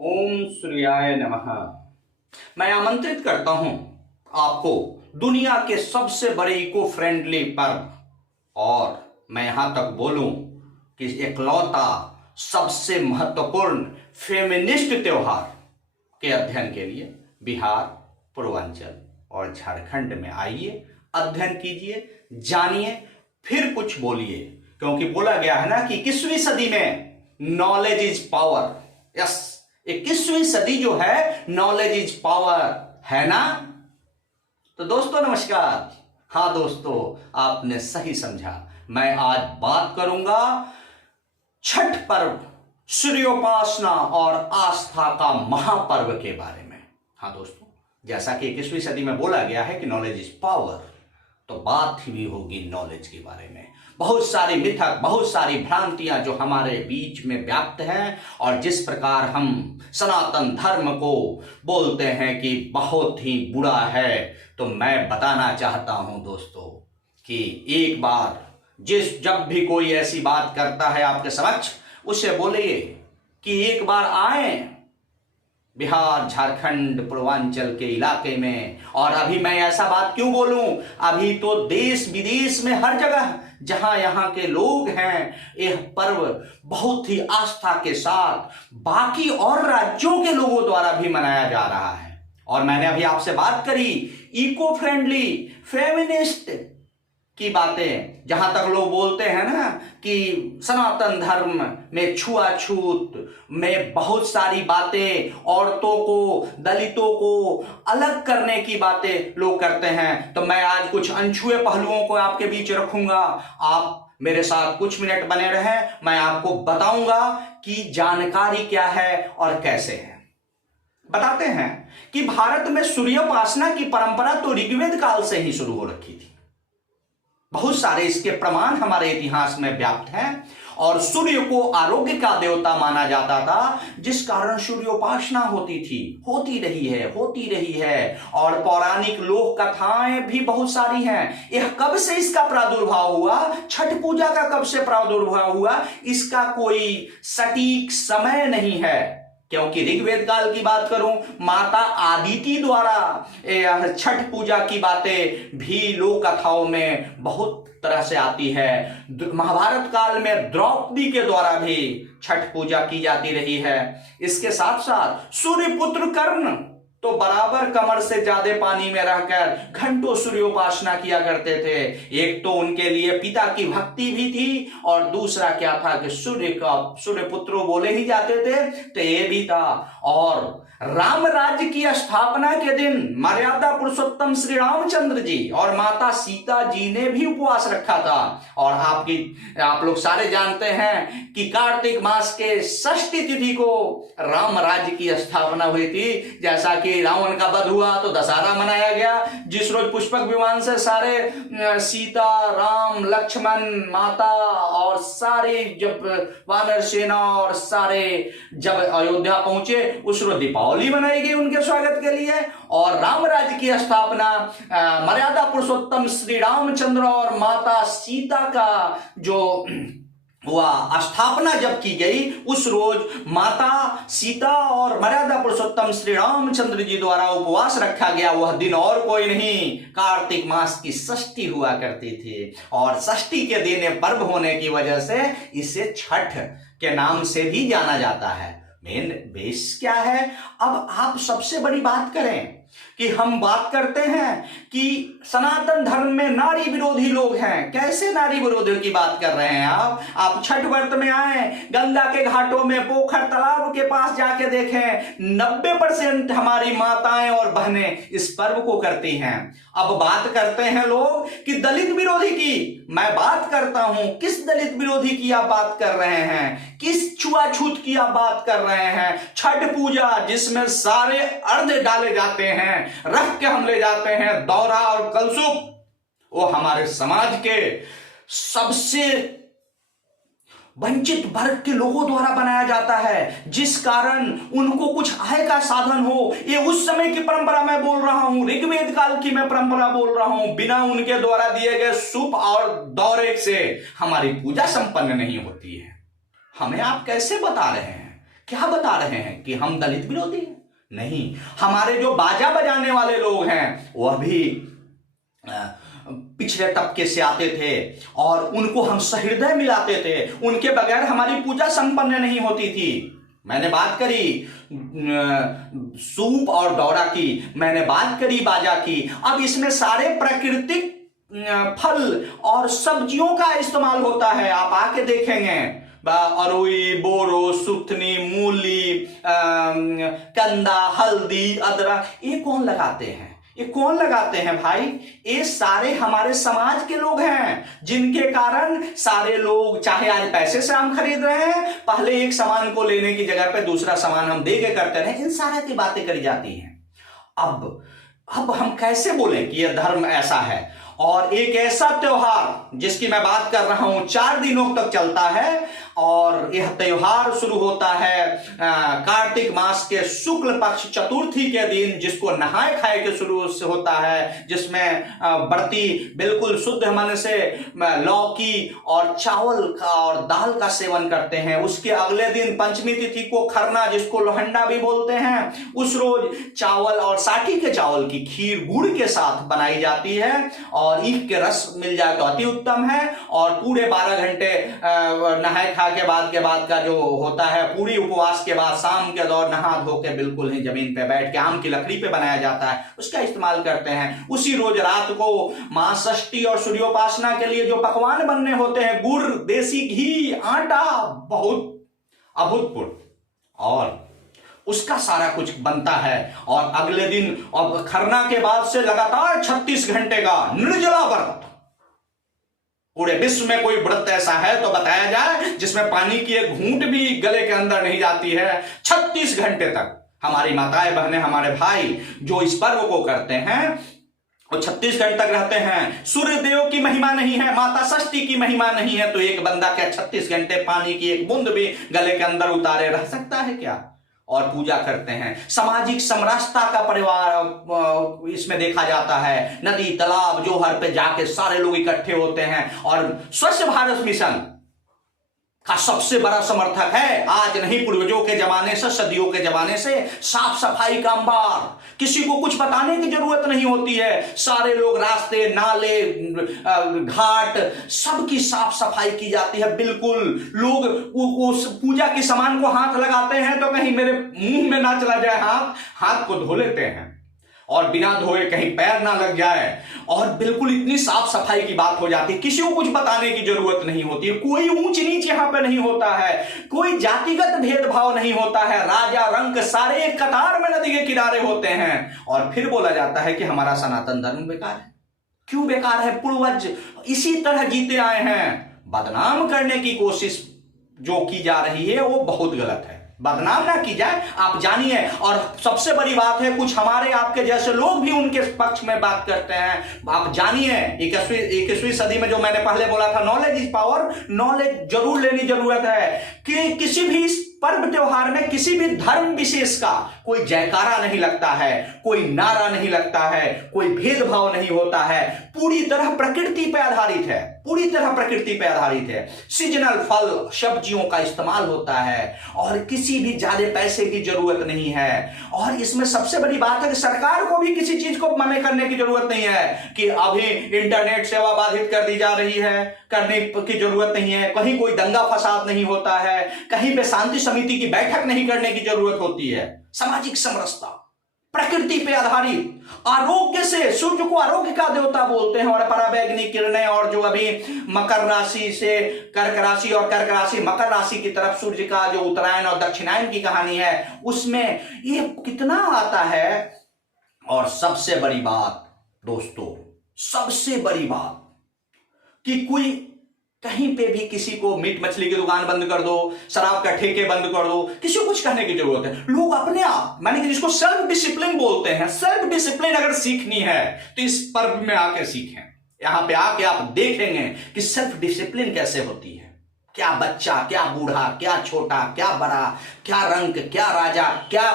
ओम सूर्याय नमः। मैं आमंत्रित करता हूं आपको दुनिया के सबसे बड़े इको फ्रेंडली पर्व और मैं यहां तक बोलूं कि इकलौता सबसे महत्वपूर्ण फेमिनिस्ट त्योहार के अध्ययन के लिए बिहार, पूर्वांचल और झारखंड में आइए, अध्ययन कीजिए, जानिए, फिर कुछ बोलिए, क्योंकि बोला गया है ना कि 21वीं सदी में नॉलेज इज पावर। यस, 21वीं सदी जो है नॉलेज इज पावर है ना। तो दोस्तों नमस्कार। हाँ दोस्तों, आपने सही समझा। मैं आज बात करूंगा छठ पर्व, सूर्योपासना और आस्था का महापर्व के बारे में। हाँ दोस्तों, जैसा कि 21वीं सदी में बोला गया है कि नॉलेज इज पावर, तो बात ही भी होगी नॉलेज के बारे में। बहुत सारी मिथक, बहुत सारी भ्रांतियां जो हमारे बीच में व्याप्त हैं और जिस प्रकार हम सनातन धर्म को बोलते हैं कि बहुत ही बुरा है, तो मैं बताना चाहता हूं दोस्तों कि एक बार जब भी कोई ऐसी बात करता है आपके समक्ष, उसे बोलिए कि एक बार आए बिहार, झारखंड, पूर्वांचल के इलाके में। और अभी मैं ऐसा बात क्यों बोलूं, अभी तो देश विदेश में हर जगह जहां यहां के लोग हैं, यह पर्व बहुत ही आस्था के साथ बाकी और राज्यों के लोगों द्वारा भी मनाया जा रहा है। और मैंने अभी आपसे बात करी इको फ्रेंडली, फेमिनिस्ट की बातें। जहां तक लोग बोलते हैं ना कि सनातन धर्म में छुआछूत में बहुत सारी बातें, औरतों को, दलितों को अलग करने की बातें लोग करते हैं, तो मैं आज कुछ अनछुए पहलुओं को आपके बीच रखूंगा। आप मेरे साथ कुछ मिनट बने रहें, मैं आपको बताऊंगा कि जानकारी क्या है और कैसे है। बताते हैं कि भारत में सूर्योपासना की परंपरा तो ऋग्वेद काल से ही शुरू हो रखी थी। बहुत सारे इसके प्रमाण हमारे इतिहास में व्याप्त हैं और सूर्य को आरोग्य का देवता माना जाता था, जिस कारण सूर्योपासना होती थी, होती रही है। और पौराणिक लोक कथाएं भी बहुत सारी हैं। यह कब से इसका प्रादुर्भाव हुआ, छठ पूजा का कब से प्रादुर्भाव हुआ, इसका कोई सटीक समय नहीं है। क्योंकि ऋग्वेद काल की बात करूं, माता आदिति द्वारा छठ पूजा की बातें भी लोक कथाओं में बहुत तरह से आती है। महाभारत काल में द्रौपदी के द्वारा भी छठ पूजा की जाती रही है। इसके साथ साथ सूर्यपुत्र कर्ण तो बराबर कमर से ज्यादा पानी में रहकर घंटों सूर्योपासना किया करते थे। एक तो उनके लिए पिता की भक्ति भी थी और दूसरा क्या था कि सूर्यपुत्र बोले ही जाते थे, तो ये भी था। और राम राज्य की स्थापना के दिन मर्यादा पुरुषोत्तम श्री रामचंद्र जी और माता सीता जी ने भी उपवास रखा था। और आप लोग सारे जानते हैं कि कार्तिक मास के षष्ठी तिथि को राम राज्य की स्थापना हुई थी। जैसा कि रावण का वध हुआ तो दशहरा मनाया गया, जिस रोज पुष्पक विमान से सारे सीता, राम, लक्ष्मण, माता और सारे जब वानर सेना और सारे जब अयोध्या पहुंचे, उस रोज दीपावली मनाई गई उनके स्वागत के लिए। और राम राज्य की स्थापना मर्यादा पुरुषोत्तम श्री रामचंद्र और माता सीता का जो वह स्थापना जब की गई, उस रोज माता सीता और मर्यादा पुरुषोत्तम श्री रामचंद्र जी द्वारा उपवास रखा गया। वह दिन और कोई नहीं, कार्तिक मास की षष्ठी हुआ करती थी। और षष्ठी के दिन पर्व होने की वजह से इसे छठ के नाम से भी जाना जाता है। मेन बेस क्या है? अब आप सबसे बड़ी बात करें कि हम बात करते हैं कि सनातन धर्म में नारी विरोधी लोग हैं। कैसे नारी विरोधियों की बात कर रहे हैं आप छठ व्रत में आए, गंगा के घाटों में, पोखर तालाब के पास जाके देखें, 90% हमारी माताएं और बहनें इस पर्व को करती हैं। अब बात करते हैं लोग कि दलित विरोधी की। मैं बात करता हूं किस दलित विरोधी की आप बात कर रहे हैं, किस छुआछूत की आप बात कर रहे हैं। छठ पूजा जिसमें सारे अर्घ डाले जाते हैं, रख के हम ले जाते हैं दौरा और कलसुप, वो हमारे समाज के सबसे वंचित वर्ग के लोगों द्वारा बनाया जाता है, जिस कारण उनको कुछ आय का साधन हो। ये उस समय की परंपरा मैं बोल रहा हूं, ऋग्वेद काल की मैं परंपरा बोल रहा हूं। बिना उनके द्वारा दिए गए सूप और दौरे से हमारी पूजा संपन्न नहीं होती है। हमें आप कैसे बता रहे हैं क्या बता रहे हैं कि हम दलित विरोधी हैं? नहीं, हमारे जो बाजा बजाने वाले लोग हैं वह भी पिछड़े तबके से आते थे और उनको हम सहृदय मिलाते थे, उनके बगैर हमारी पूजा संपन्न नहीं होती थी। मैंने बात करी सूप और दौरा की, मैंने बात करी बाजा की। अब इसमें सारे प्राकृतिक फल और सब्जियों का इस्तेमाल होता है, आप आके देखेंगे। अरुई, बोरो, सुथनी, मूली, कंदा, हल्दी, अदरक, ये कौन लगाते हैं? ये कौन लगाते हैं भाई? ये सारे हमारे समाज के लोग हैं, जिनके कारण सारे लोग, चाहे आज पैसे से हम खरीद रहे हैं, पहले एक सामान को लेने की जगह पे दूसरा सामान हम दे के करते रहे, इन सारे की बातें करी जाती हैं। अब हम कैसे बोलें कि यह धर्म ऐसा है? और एक ऐसा त्योहार जिसकी मैं बात कर रहा हूं 4 दिनों तक चलता है, और यह त्योहार शुरू होता है कार्तिक मास के शुक्ल पक्ष चतुर्थी के दिन, जिसको नहाए खाए के शुरू से होता है, जिसमें व्रती बिल्कुल शुद्ध मन से लौकी और चावल का और दाल का सेवन करते हैं। उसके अगले दिन पंचमी तिथि को खरना, जिसको लोहंडा भी बोलते हैं, उस रोज चावल और साठी के चावल की खीर गुड़ के साथ बनाई जाती है, और ईख के रस मिल जाए तो अति उत्तम है। और पूरे 12 घंटे नहाए खा के बाद का जो होता है, पूरी उपवास के बाद शाम के दौर नहा धो के बिल्कुल ही जमीन पे बैठ के आम की लकड़ी पे बनाया जाता है, उसका इस्तेमाल करते हैं। उसी रोज रात को महाषष्ठी और सूर्योपासना के लिए जो पकवान बनने होते हैं, गुड़, देसी घी, आटा, बहुत अभूतपूर्व, और उसका सारा कुछ बनता है। और अगले दिन और खरना के बाद से लगातार 36 घंटे का निर्जला व्रत। पूरे विश्व में कोई व्रत ऐसा है तो बताया जाए जिसमें पानी की एक घूंट भी गले के अंदर नहीं जाती है। 36 घंटे तक हमारी माताएं, बहनें, हमारे भाई जो इस पर्व को करते हैं वो 36 घंटे तक रहते हैं। सूर्य देव की महिमा नहीं है, माता षष्ठी की महिमा नहीं है, तो एक बंदा क्या 36 घंटे पानी की एक बूंद भी गले के अंदर उतारे रह सकता है क्या? और पूजा करते हैं। सामाजिक समरसता का परिवार इसमें देखा जाता है। नदी, तालाब, जोहर पे जाके सारे लोग इकट्ठे होते हैं। और स्वच्छ भारत मिशन का सबसे बड़ा समर्थक है, आज नहीं पूर्वजों के जमाने से, सदियों के जमाने से, साफ सफाई का अंबार। किसी को कुछ बताने की जरूरत नहीं होती है, सारे लोग रास्ते, नाले, घाट, सबकी साफ सफाई की जाती है। बिल्कुल लोग उस पूजा के सामान को हाथ लगाते हैं तो कहीं मेरे मुंह में ना चला जाए, हाथ को धो लेते हैं, और बिना धोए कहीं पैर ना लग जाए, और बिल्कुल इतनी साफ सफाई की बात हो जाती है। किसी को कुछ बताने की जरूरत नहीं होती है। कोई ऊंच नीच यहां पे नहीं होता है, कोई जातिगत भेदभाव नहीं होता है। राजा रंक सारे एक कतार में नदी के किनारे होते हैं। और फिर बोला जाता है कि हमारा सनातन धर्म बेकार है। क्यों बेकार है? पूर्वज इसी तरह जीते आए हैं। बदनाम करने की कोशिश जो की जा रही है वो बहुत गलत है। बदनाम ना की जाए, आप जानिए। और सबसे बड़ी बात है, कुछ हमारे आपके जैसे लोग भी उनके पक्ष में बात करते हैं। आप जानिए, 21वीं सदी में जो मैंने पहले बोला था, नॉलेज इज पावर, नॉलेज जरूर लेनी जरूरत है कि किसी भी पर्व त्योहार में किसी भी धर्म विशेष का कोई जयकारा नहीं लगता है, कोई नारा नहीं लगता है, कोई भेदभाव नहीं होता है। पूरी तरह प्रकृति पे आधारित है, पूरी तरह प्रकृति पे आधारित है। सीजनल फल सब्जियों का इस्तेमाल होता है, और किसी भी ज्यादा पैसे की जरूरत नहीं है। और इसमें सबसे बड़ी बात है कि सरकार को भी किसी चीज को मना करने की जरूरत नहीं है कि अभी इंटरनेट सेवा बाधित कर दी जा रही है, करने की जरूरत नहीं है। कहीं कोई दंगा फसाद नहीं होता है, कहीं पे शांति समिति की बैठक नहीं करने की जरूरत होती है। सामाजिक समरसता, प्रकृति पे आधारित, आरोग्य से, सूर्य को आरोग्य का देवता बोलते हैं, और पराबैंगनी किरणें, और जो अभी मकर राशि से कर्क राशि और कर्क राशि मकर राशि की तरफ सूर्य का जो उत्तरायण और दक्षिणायन की कहानी है, उसमें ये कितना आता है। और सबसे बड़ी बात दोस्तों, सबसे बड़ी बात कि कोई कहीं पे भी किसी को मीट मछली की दुकान बंद कर दो, शराब का ठेके बंद कर दो, किसी को कुछ कहने की जरूरत है। लोग अपने आप, माने कि जिसको सेल्फ डिसिप्लिन बोलते हैं, सेल्फ डिसिप्लिन अगर सीखनी है तो इस पर्व में आके सीखें। यहां पे आके आप देखेंगे कि सेल्फ डिसिप्लिन कैसे होती है। क्या बच्चा, क्या बूढ़ा, क्या छोटा, क्या बड़ा, क्या रंग, क्या राजा, क्या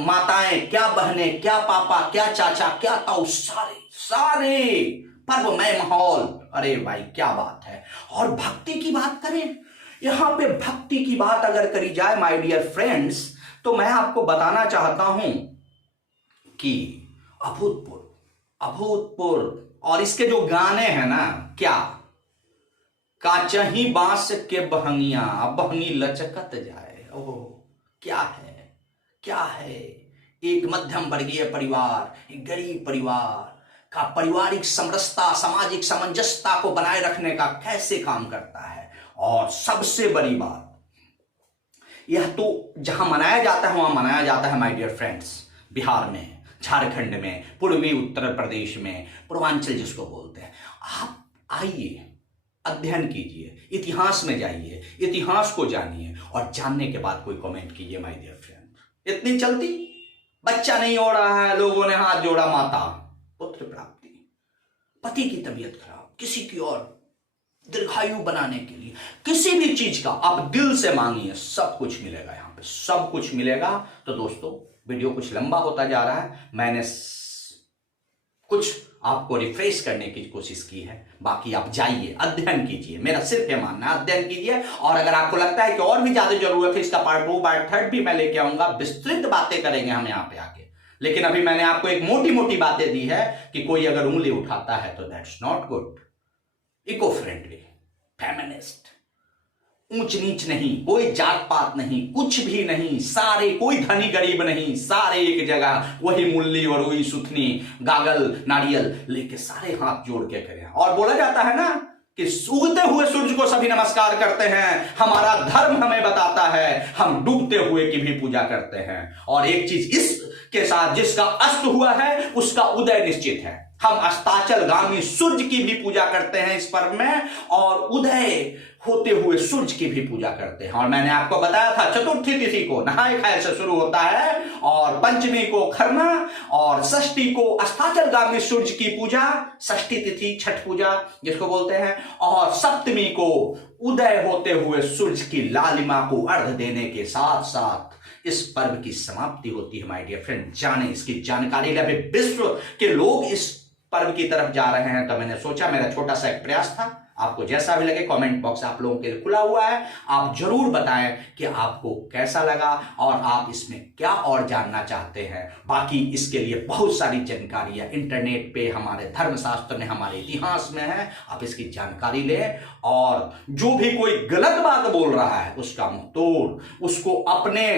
माताएं, क्या बहनें, क्या पापा, क्या चाचा, क्या ताऊ, सारे पर्वमय माहौल। अरे भाई क्या बात है। और भक्ति की बात करें, यहां पे भक्ति की बात अगर करी जाए माय डियर फ्रेंड्स, तो मैं आपको बताना चाहता हूं कि अभूतपूर्व अभूतपूर्व, और इसके जो गाने हैं ना, क्या काचही बांस के बहंगिया बहंगी लचकत जाए, ओह क्या है, क्या है। एक मध्यम वर्गीय परिवार, एक गरीब परिवार का पारिवारिक समरसता, सामाजिक सामंजस्यता को बनाए रखने का कैसे काम करता है। और सबसे बड़ी बात, यह तो जहां मनाया जाता है वहां मनाया जाता है माय डियर फ्रेंड्स, बिहार में, झारखंड में, पूर्वी उत्तर प्रदेश में, पूर्वांचल जिसको बोलते हैं। आप आइए, अध्ययन कीजिए, इतिहास में जाइए, इतिहास को जानिए, और जानने के बाद कोई कमेंट कीजिए माय डियर फ्रेंड। इतनी चलती, बच्चा नहीं हो रहा है, लोगों ने हाथ जोड़ा, माता पुत्र प्राप्ति, पति की तबीयत खराब, किसी की और दीर्घायु बनाने के लिए, किसी भी चीज का आप दिल से मांगिए, सब कुछ मिलेगा, यहां पे सब कुछ मिलेगा। तो दोस्तों, वीडियो कुछ लंबा होता जा रहा है, मैंने कुछ आपको रिफ्रेश करने की कोशिश की है। बाकी आप जाइए, अध्ययन कीजिए, मेरा सिर्फ ये मानना है, अध्ययन कीजिए। और अगर आपको लगता है कि और भी ज्यादा जरूरत है, इसका पार्ट 2 पार्ट 3 भी मैं लेके आऊंगा, विस्तृत बातें करेंगे हम यहाँ पे आके। लेकिन अभी मैंने आपको एक मोटी मोटी बातें दी है कि कोई अगर उंगली उठाता है तो that's not good. Eco friendly, feminist, ऊंच नीच नहीं, कोई जात पात नहीं, कुछ भी नहीं, सारे, कोई धनी गरीब नहीं, सारे एक जगह, वही मुल्ली और वही सुथनी, गागल नारियल लेके सारे हाथ जोड़ के करें। और बोला जाता है ना कि उगते हुए सूरज को सभी नमस्कार करते हैं, हमारा धर्म हमें बताता है हम डूबते हुए की भी पूजा करते हैं। और एक चीज इसके साथ, जिसका अस्त हुआ है उसका उदय निश्चित है। हम अस्ताचलगामी सूर्य की भी पूजा करते हैं इस पर्व में, और उदय होते हुए सूर्य की भी पूजा करते हैं। और मैंने आपको बताया था, चतुर्थी तिथि को नहाए खाए से शुरू होता है, और पंचमी को खरना, और षष्ठी को अस्ताचलगामी सूर्य की पूजा, षष्ठी तिथि छठ पूजा जिसको बोलते हैं, और सप्तमी को उदय होते हुए सूर्य की लालिमा को अर्घ देने के साथ साथ इस पर्व की समाप्ति होती है माय डियर फ्रेंड। जाने इसकी जानकारी ले, विश्व के लोग इस पर्व की तरफ जा रहे हैं, तो मैंने सोचा मेरा छोटा सा एक प्रयास था। आपको जैसा भी लगे, कमेंट बॉक्स आप लोगों के लिए खुला हुआ है, आप जरूर बताएं कि आपको कैसा लगा और आप इसमें क्या और जानना चाहते हैं। बाकी इसके लिए बहुत सारी जानकारियां इंटरनेट पे, हमारे धर्मशास्त्र में, हमारे इतिहास में है, आप इसकी जानकारी लें। और जो भी कोई गलत बात बोल रहा है उसका मुंह तोड़, उसको अपने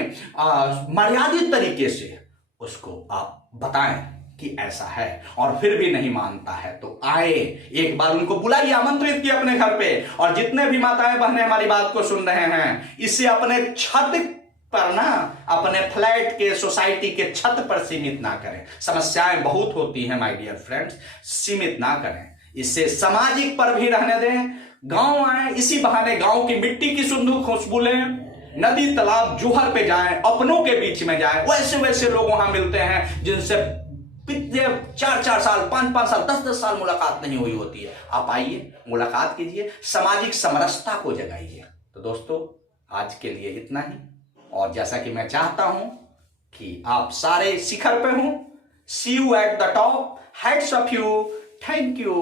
मर्यादित तरीके से उसको आप बताएं कि ऐसा है। और फिर भी नहीं मानता है तो आए, एक बार उनको बुलाइए, आमंत्रित किए अपने घर पे। और जितने भी माताएं बहनें हमारी बात को सुन रहे हैं, इसे अपने छत पर ना, अपने फ्लैट के, सोसाइटी के छत पर सीमित ना करें। समस्याएं बहुत होती हैं माय डियर फ्रेंड्स, सीमित ना करें, इसे सामाजिक पर भी रहने दें। गांव आए, इसी बहाने गांव की मिट्टी की सुंदर खुशबू लें, नदी तालाब जूहर पे जाएं, अपनों के बीच में जाएं। वैसे वैसे लोग वहां मिलते हैं जिनसे पिछले 4-4 साल, 5-5 साल, 10-10 साल मुलाकात नहीं हुई होती है। आप आइए, मुलाकात कीजिए, सामाजिक समरसता को जगाइए। तो दोस्तों, आज के लिए इतना ही। और जैसा कि मैं चाहता हूं कि आप सारे शिखर पे हों, see you at the top, heads off you, thank you.